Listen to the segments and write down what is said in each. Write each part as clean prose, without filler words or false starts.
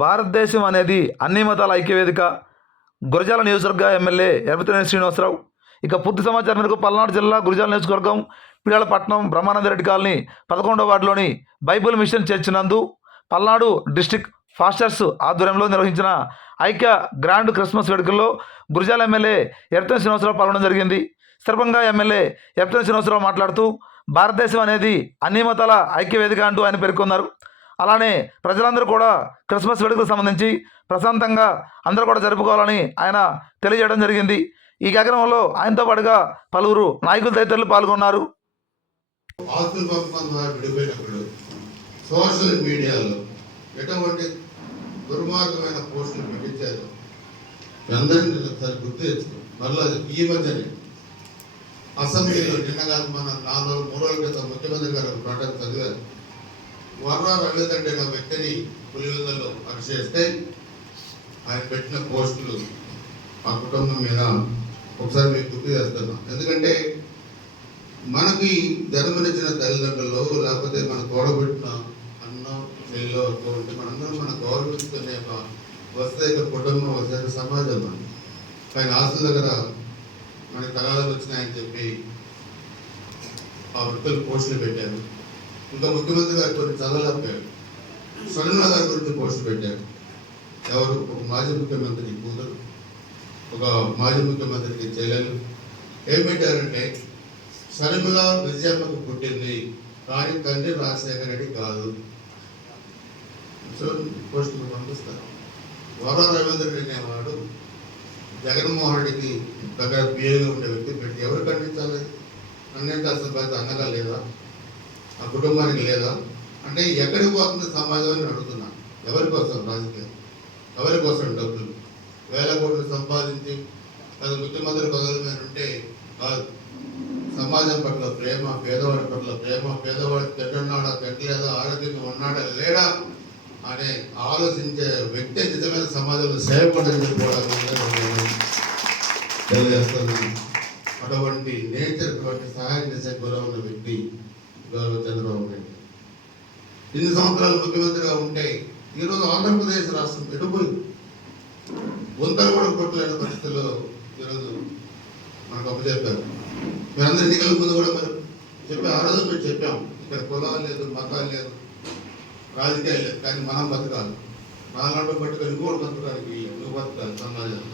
భారతదేశం అనేది అన్ని మతాల ఐక్యవేదిక గురజాల నియోజకవర్గ ఎమ్మెల్యే ఎర్రబెల్లి శ్రీనివాసరావు. ఇక పూర్తి సమాచారం మేరకు పల్నాడు జిల్లా గురజాల నియోజకవర్గం పిడాలపట్నం బ్రహ్మానందరెడ్డి కాలనీ 11వ వార్డులోని బైబిల్ మిషన్ చర్చ్ నందు పల్నాడు డిస్ట్రిక్ట్ ఫాస్టర్స్ ఆధ్వర్యంలో నిర్వహించిన ఐక్య గ్రాండ్ క్రిస్మస్ వేడుకల్లో గురజాల ఎమ్మెల్యే ఎర్రబెల్లి శ్రీనివాసరావు పాల్గొనడం జరిగింది. సందర్భంగా ఎమ్మెల్యే ఎర్రబెల్లి శ్రీనివాసరావు మాట్లాడుతూ భారతదేశం అనేది అన్ని మతాల ఐక్యవేదిక అంటూ ఆయన పేర్కొన్నారు. అలానే ప్రజలందరూ కూడా క్రిస్మస్ వేడుకలకు సంబంధించి ప్రశాంతంగా అందరూ కూడా జరుపుకోవాలని ఆయన తెలియజేయడం జరిగింది. ఈ కార్యక్రమంలో ఆయనతో పాటుగా పలువురు నాయకులు తదితరులు పాల్గొన్నారు. సోషల్ మీడియాలో ఎటువంటి దుర్మార్గమైన పోస్టులు పెట్టించారు అందరినీ ఒకసారి గుర్తు తెచ్చుకో. మళ్ళీ ఈ మధ్యనే అసెంబ్లీలో నిన్నగా మన 3 రోజుల క్రితం ముఖ్యమంత్రి గారు ప్రకటన చదివారు. వర్రా రవిదండ్రి అనే వ్యక్తిని పులివెందులలో అరెస్ట్ చేస్తే ఆయన పెట్టిన పోస్టులు ఆ కుటుంబం మీద ఒకసారి మీకు గుర్తు చేస్తున్నాం. ఎందుకంటే మనకి జన్మనిచ్చిన తల్లిదండ్రులు లేకపోతే మన తోడబెట్టిన అన్నం చెల్లిలో ఉంటే మనందరం మన గౌరవించుకునే వస్తే కుటుంబం వస్తే సమాజం అని. కానీ ఆస్తుల దగ్గర మనకి తగాదాలు వచ్చినాయని చెప్పి ఆ వృత్తులు పోస్టులు పెట్టారు. ఇంకా ముఖ్యమంత్రి గారి కొన్ని చదవలేకపోయాడు. స్వర్ణిమ గారి గురించి పోస్టులు పెట్టారు. ఎవరు? ఒక మాజీ ముఖ్యమంత్రికి కూతురు, ఒక మాజీ ముఖ్యమంత్రికి చెల్లెలు. ఏం పెట్టారంటే షర్మిల విజయమ్మకు పుట్టింది కానీ తండ్రి రాజశేఖర రెడ్డి కాదు. పోస్టులు పంపిస్తారు. వర రవీంద్ర రెడ్డి అనేవాడు జగన్మోహన్ రెడ్డికి దగ్గర పిఏగా ఉండే వ్యక్తి పెట్టి ఎవరు ఖండించాలి? ఖండించాల్సిన బాధ్యత అన్నగా లేదా? ఆ కుటుంబానికి లేదా? అంటే ఎక్కడికి పోతుంది సమాజం అని అడుగుతున్నాను. ఎవరి కోసం రాజకీయం? ఎవరి కోసం డబ్బులు? 1000 కోట్లు సంపాదించి అది ముఖ్యమంత్రి పదవుల మీద ఉంటే కాదు. సమాజం పట్ల ప్రేమ, పేదవాడి పట్ల ప్రేమ, పేదవాడి తింటున్నాడా తిట్టలేదా, ఆరోగ్యంగా ఉన్నాడా లేడా అనే ఆలోచించే వ్యక్తి నిజమైన సమాజంలో సేవపడని తెలియజేస్తున్నాను. అటువంటి నేచర్, అటువంటి సహాయం చేసే గురం ఉన్న వ్యక్తి గౌరవ చంద్రబాబు నాయుడు. ఇన్ని సంవత్సరాలు ముఖ్యమంత్రిగా ఉంటే ఈరోజు ఆంధ్రప్రదేశ్ రాష్ట్రం ఎటుపోయింది. గుంతలు కూడా కొట్టలేని పరిస్థితుల్లో ఈరోజు మనకు అప్పచెప్పారు. మీరందరూ ఎన్నికల ముందు కూడా మరి చెప్పి ఆ రోజు మేము చెప్పాం, ఇక్కడ కులాలు లేదు, మతాలు లేదు, రాజకీయాలు లేదు, కానీ మనం బతకాలి. నాలుగు పట్టుకొని ఇంకోటి బతకడానికి నువ్వు బతకాలి. సమాజం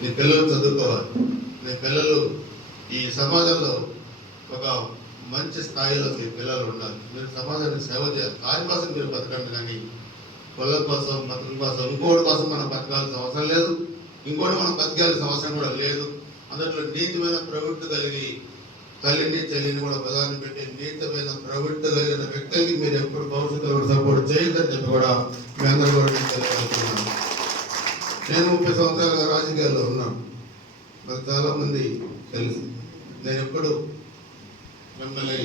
నీ పిల్లలు చదువుకోవాలి. నీ పిల్లలు ఈ సమాజంలో ఒక మంచి స్థాయిలో మీ పిల్లలు ఉండాలి. మీరు సమాజానికి సేవ చేయాలి. దానికోసం మీరు బతకండి, కానీ కులం కోసం, మతం కోసం, ఇంకోటి కోసం మనం బతకాల్సిన అవసరం లేదు. ఇంకోటి మనం బతకాల్సిన అవసరం కూడా లేదు. అందులో నీతిమైన ప్రవృత్తి కలిగి తల్లిని చెల్లిని కూడా ప్రధాని పెట్టి నీతిమైన ప్రవృత్తి కలిగిన వ్యక్తికి మీరు ఎప్పుడు భవిష్యత్తులో సపోర్ట్ చేయొద్దని చెప్పి కూడా మీ అందరూ కూడా తెలియజేస్తున్నాను. నేను 30 సంవత్సరాలుగా రాజకీయాల్లో ఉన్నాను. నాకు చాలామంది తెలుసు. నేను ఎప్పుడు మిమ్మల్ని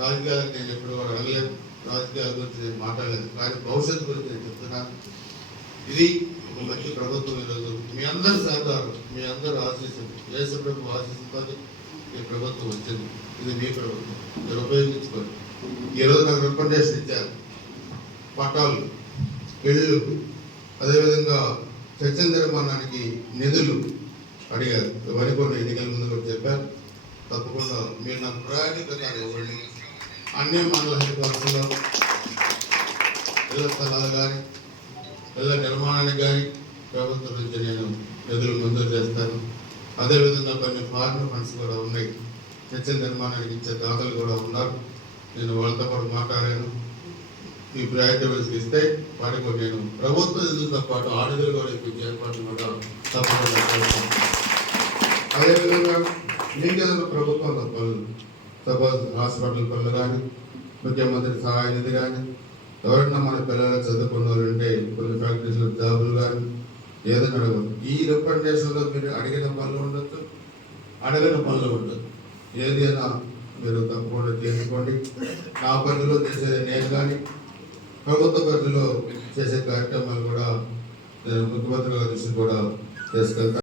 రాజకీయాలకు నేను ఎప్పుడు కూడా అడగలేదు, రాజకీయాల గురించి నేను మాట్లాడలేదు. కానీ భవిష్యత్తు గురించి నేను చెప్తున్నాను. ఇది ఒక మంచి ప్రభుత్వం. ఈరోజు మీ అందరి సహకారం, మీ అందరి ఆశీస్సులు, దేశ ప్రభు ఆశీస్సులతో ఈ ప్రభుత్వం వచ్చింది. ఇది మీ ప్రభుత్వం, మీరు ఉపయోగించుకోండి. ఈరోజు నాకు రికమెండేషన్ ఇచ్చారు. పట్టాలు, పెళ్ళు, అదేవిధంగా చర్చ నిర్మాణానికి నిధులు అడిగారు. ఇవన్నీ కూడా ఎన్నికల ముందు కూడా చెప్పారు. తప్పకుండా మీరు నాకు ప్రయారిటీ ప్రకారం ఇవ్వండి. అన్ని మండల హెడ్ క్వార్టర్స్లో ఇళ్ల స్థలాలు కానీ ఇళ్ల నిర్మాణానికి కానీ ప్రభుత్వం నుంచి నేను నిధులు మంజూరు చేస్తాను. అదేవిధంగా కొన్ని ఫారిన్ ఫండ్స్ కూడా ఉన్నాయి. చర్చ నిర్మాణానికి ఇచ్చే దాతలు కూడా ఉన్నారు. నేను వాళ్ళతో పాటు మాట్లాడాను. ఈ ప్రయారిటీ వైజ్కి ఇస్తే వాటికి నేను ప్రభుత్వ నిధులతో పాటు ఆడదులు కూడా ఇప్పించే ఏర్పాట్లు కూడా తప్పకుండా చేస్తాను. అదేవిధంగా మీకు ఏదైనా ప్రభుత్వంలో పనులు, సపోజ్ హాస్పిటల్ పనులు కానీ, ముఖ్యమంత్రి సహాయ నిధి కానీ, ఎవరైనా మన పిల్లలు చదువుకున్న వాళ్ళు ఉంటే కొన్ని ఫ్యాక్టరీస్లో జాబులు కానీ ఏదైనా అడగదు. ఈ రికమెండేషన్లో మీరు అడిగిన పనులు ఉండొచ్చు, అడగిన పనులు ఉండదు. ఏదైనా మీరు తప్పకుండా చేసుకోండి. నా పరిధిలో చేసేది నేను కానీ, ప్రభుత్వ పరిధిలో చేసే కార్యక్రమాలు కూడా నేను ముఖ్యమంత్రి గారి దృష్టి కూడా చేసుకెళ్తాను.